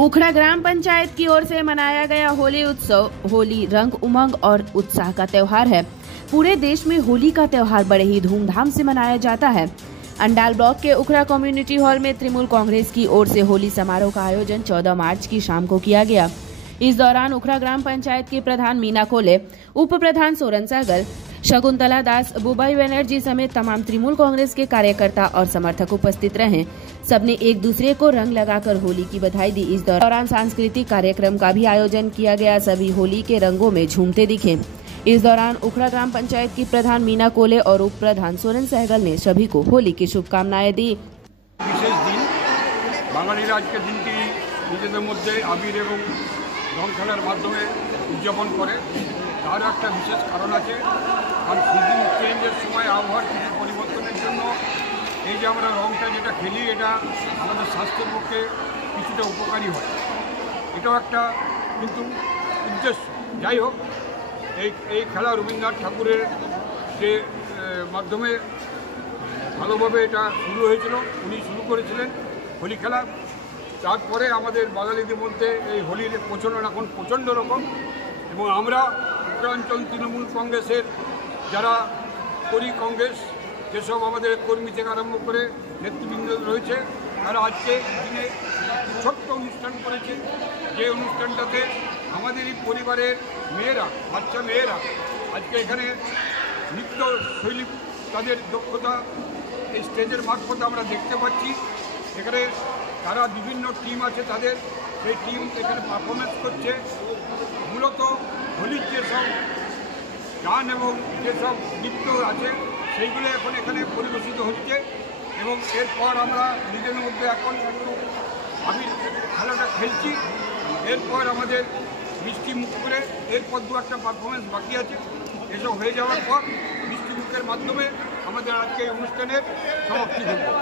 उखड़ा ग्राम पंचायत की ओर से मनाया गया होली उत्सव। होली रंग, उमंग और उत्साह का त्योहार है। पूरे देश में होली का त्योहार बड़े ही धूमधाम से मनाया जाता है। अंडाल ब्लॉक के उखड़ा कम्युनिटी हॉल में तृणमूल कांग्रेस की ओर से होली समारोह का आयोजन 14 मार्च की शाम को किया गया। इस दौरान उखड़ा ग्राम पंचायत के प्रधान मीना कोले, उप प्रधान सोरन सहगल, शकुंतला दास, बुबाई बनर्जी समेत तमाम तृणमूल कांग्रेस के कार्यकर्ता और समर्थक उपस्थित रहे। सबने एक दूसरे को रंग लगाकर होली की बधाई दी। इस दौरान सांस्कृतिक कार्यक्रम का भी आयोजन किया गया। सभी होली के रंगों में झूमते दिखे। इस दौरान उखड़ा ग्राम पंचायत की प्रधान मीना कोले और उप प्रधान सोरन सहगल ने सभी को होली की शुभकामनाएं दी। विशेष दिन বাঙালিরা আজকে দিনটি নিজেদের মধ্যে আবির এবং রং খেলার মাধ্যমে উদযাপন করে। তার একটা বিশেষ কারণ আছে, কারণ সিজন চেঞ্জের সময় আবহাওয়ার কিছু পরিবর্তনের জন্য এই যে আমরা রংটা যেটা খেলি, এটা আমাদের স্বাস্থ্যের পক্ষে কিছুটা উপকারী হয়। এটাও একটা কিন্তু উদ্দেশ্য। যাই হোক, এই খেলা রবীন্দ্রনাথ ঠাকুরের যে মাধ্যমে ভালোভাবে এটা শুরু হয়েছিল, উনি শুরু করেছিলেন হোলি খেলা। তারপরে আমাদের বাঙালিদের মধ্যে এই হোলির প্রচলন এখন প্রচণ্ড রকম, এবং আমরা উত্তরাঞ্চল তৃণমূল কংগ্রেসের যারা কংগ্রেস যেসব আমাদের কর্মী থেকে আরম্ভ করে নেতৃবৃন্দ রয়েছে, তারা আজকে দিনে ছোট্ট অনুষ্ঠান করেছে। যে অনুষ্ঠানটাতে আমাদের এই পরিবারের মেয়েরা, বাচ্চা মেয়েরা আজকে এখানে নৃত্য শৈলী, তাদের দক্ষতা এই স্টেজের মারফত আমরা দেখতে পাচ্ছি। এখানে তারা বিভিন্ন টিম আছে, তাদের সেই টিম এখানে পারফরমেন্স করছে। মূলত হোলির যেসব গান এবং যেসব নৃত্য আছে সেইগুলো এখন এখানে পরিবেশিত হচ্ছে, এবং এরপর আমরা নিজেদের মধ্যে এখন একটু আবির খেলাটা খেলছি। এরপর আমাদের মিষ্টি মুখ করে এরপর দু একটা পারফরমেন্স বাকি আছে। এসব হয়ে যাওয়ার পর মিষ্টি মুখের মাধ্যমে আমাদের আজকে এই অনুষ্ঠানের সমাপ্তি ঘটবে।